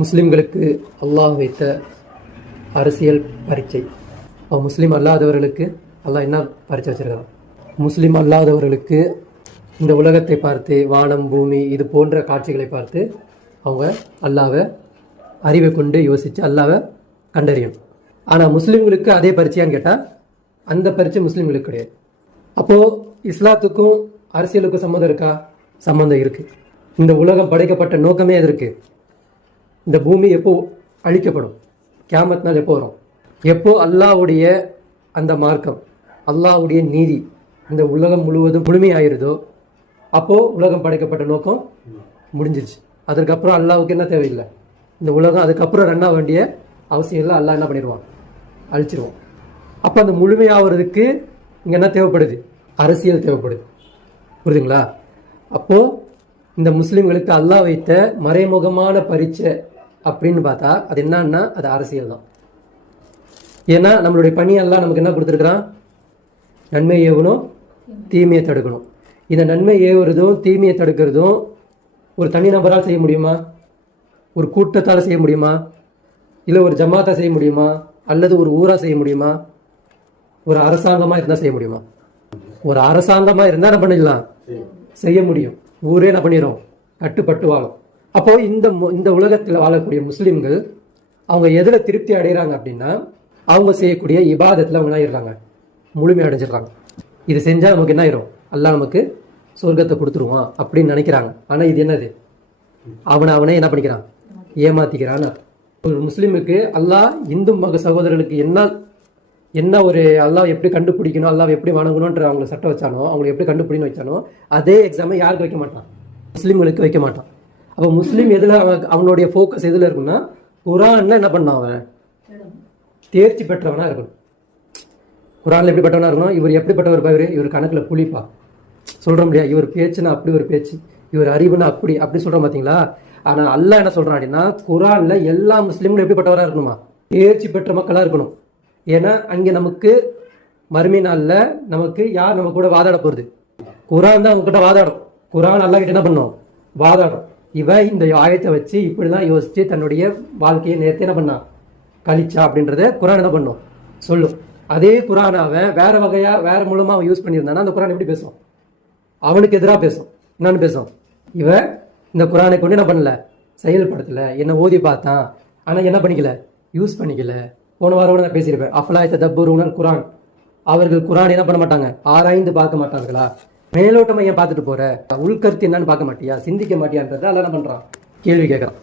முஸ்லிம்களுக்கு அல்லாஹ் வைத்த அரசியல் பரீட்சை. முஸ்லீம் அல்லாதவர்களுக்கு அல்லாஹ் என்ன பரீட்சை வச்சிருக்கான்? முஸ்லீம் அல்லாதவர்களுக்கு இந்த உலகத்தை பார்த்து, வானம் பூமி இது போன்ற காட்சிகளை பார்த்து அவங்க அல்லாவை அறிவை கொண்டு யோசித்து அல்லாவை கண்டறியணும். ஆனால் முஸ்லீம்களுக்கு அதே பரீட்சையான்னு கேட்டால் அந்த பரீட்சை முஸ்லீம்களுக்கு கிடையாது. அப்போது இஸ்லாத்துக்கும் அரசியலுக்கும் சம்மந்தம் இருக்கா? சம்மந்தம் இருக்குது. இந்த உலகம் படைக்கப்பட்ட நோக்கமே அது இருக்குது. இந்த பூமி எப்போ அழிக்கப்படும்? கியாமத் நாள் எப்போ வரும்? எப்போ அல்லாஹ்வுடைய அந்த மார்க்கம், அல்லாஹ்வுடைய நீதி இந்த உலகம் முழுவதும் முழுமையாயிருதோ அப்போது உலகம் படைக்கப்பட்ட நோக்கம் முடிஞ்சிருச்சு. அதுக்கப்புறம் அல்லாஹ்வுக்கு என்ன தேவையில்லை, இந்த உலகம் அதுக்கப்புறம் ரன் ஆக வேண்டிய அவசியம் இல்லை. அல்லாஹ் என்ன பண்ணிடுவான்? அழிச்சிடுவான். அப்போ அந்த முழுமையாகிறதுக்கு இங்கே என்ன தேவைப்படுது? அரசியல் தேவைப்படுது. புரியுதுங்களா? அப்போது இந்த முஸ்லீம்களுக்கு அல்லாஹ் வைத்த மறைமுகமான பரீட்சை அப்படின்னு பார்த்தா அது என்னன்னா அது அரசியல் தான். ஏன்னா நம்மளுடைய பணி எல்லாம் நமக்கு என்ன கொடுத்துருக்குறான்? நன்மை ஏவணும், தீமையை தடுக்கணும். இந்த நன்மை ஏவுறதும் தீமையை தடுக்கிறதும் ஒரு தனிநபரால் செய்ய முடியுமா? ஒரு கூட்டத்தால் செய்ய முடியுமா? இல்லை ஒரு ஜமாத்தா செய்ய முடியுமா? அல்லது ஒரு ஊராக செய்ய முடியுமா? ஒரு அரசாங்கமாக இருந்தால் செய்ய முடியுமா? ஒரு அரசாங்கமாக இருந்தால் என்ன பண்ணிடலாம்? செய்ய முடியும். ஊரே என்ன பண்ணிடும்? கட்டுப்பட்டு வாழும். அப்போ இந்த உலகத்தில் வாழக்கூடிய முஸ்லீம்கள் அவங்க எதில் திருப்தி அடைகிறாங்க அப்படின்னா அவங்க செய்யக்கூடிய இபாதத்தில் அவங்க என்ன ஆயிடுறாங்க? முழுமை அடைஞ்சிடுறாங்க. இது செஞ்சால் நமக்கு என்ன ஆயிரும்? அல்லாஹ் நமக்கு சொர்க்கத்தை கொடுத்துருவான் அப்படின்னு நினைக்கிறாங்க. ஆனால் இது என்னது? அவனே என்ன பண்ணிக்கிறான்? ஏமாத்திக்கிறான். ஒரு முஸ்லீமுக்கு அல்லாஹ் இந்து மக சகோதரர்களுக்கு என்ன ஒரு அல்லாஹ் எப்படி கண்டுபிடிக்கணும், அல்லாஹ் எப்படி வணங்கணுன்ற அவங்களை சட்டம் வச்சானோ, அவங்களை எப்படி கண்டுபிடிக்கணும் வச்சானோ அதே எக்ஸாமை யாருக்கு வைக்க மாட்டான்? முஸ்லீம்களுக்கு வைக்க மாட்டான். அப்போ முஸ்லீம் எதில் அவனுடைய ஃபோக்கஸ் எதில் இருக்குன்னா குரானில் என்ன பண்ணான்? அவன் தேர்ச்சி பெற்றவனாக இருக்கணும். குரானில் எப்படிப்பட்டவனாக இருக்கணும்? இவர் எப்படிப்பட்டவர் பயிர்? இவர் கணக்கில் புளிப்பா சொல்கிற முடியாது. இவர் பேச்சுன்னா அப்படி ஒரு பேச்சு, இவர் அறிவுனா அப்படி சொல்கிறோம் பார்த்தீங்களா? ஆனால் அல்லாஹ் என்ன சொல்கிறான் அப்படின்னா குரானில் எல்லா முஸ்லீம்களும் எப்படிப்பட்டவராக இருக்கணுமா? தேர்ச்சி பெற்ற மக்களாக இருக்கணும். ஏன்னா அங்கே நமக்கு மறுமை நாளில் நமக்கு யார் நம்ம கூட வாதாட போகிறது? குரான் தான் அவங்ககிட்ட வாதாடும். குரான் அல்லாஹ் கிட்ட என்ன பண்ணும்? வாதாடும். இவன் இந்த ஆயத்தை வச்சு இப்படிலாம் யோசிச்சு தன்னுடைய வாழ்க்கையை நேரத்தை என்ன பண்ணான்? கழிச்சா அப்படின்றத குரான் என்ன பண்ணும்? சொல்லும். அதே குரானை அவன் வேற வகையா வேற மூலமா அவன் யூஸ் பண்ணியிருந்தானா அந்த குரான் எப்படி பேசும்? அவனுக்கு எதிராக பேசும். என்னன்னு பேசும்? இவன் இந்த குரானை கொண்டு என்ன பண்ணல? செயல்படுத்தல. என்ன ஓதி பார்த்தான், ஆனா என்ன பண்ணிக்கல? யூஸ் பண்ணிக்கல. போன வாரம் நான் பேசியிருப்பேன். அஃபலாயத்த தப்பூருனல் குரான். அவர்கள் குரான் என்ன பண்ண மாட்டாங்க? ஆராய்ந்து பார்க்க மாட்டாங்களா? மேலோட்டமா ஏன் பார்த்துட்டு போற? உள்கருத்து என்னன்னு பார்க்க மாட்டியா? சிந்திக்க மாட்டியான்றத அல்ல என்ன பண்றான்? கேள்வி கேட்கறான்.